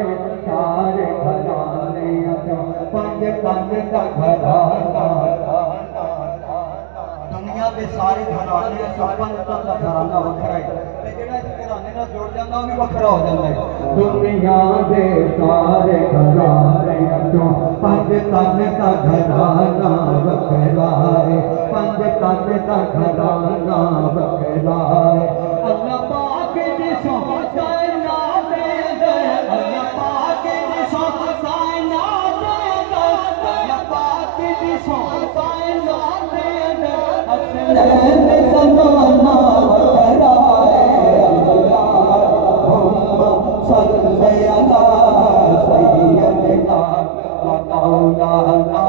घराने सारे घराने पंज तन का घराना दुनिया के सारे घराने पंज तन का घराना वखरा है घराने नाल जुड़ जाता वो भी वखरा हो जाता है। दुनिया के सारे घराने पंज तन का घराना वखरा है पंज तन का घराना वखरा है। अल्लाह पाक दी सोहबत कायनात दे अल्लाह पाक दी सोहबत कायनात दे अल्लाह पाक दी सोहबत कायनात दे असलैन ज़माना वखरा है। अल्लाहुम्मा सल्लि अला सय्यिदना व मौलाना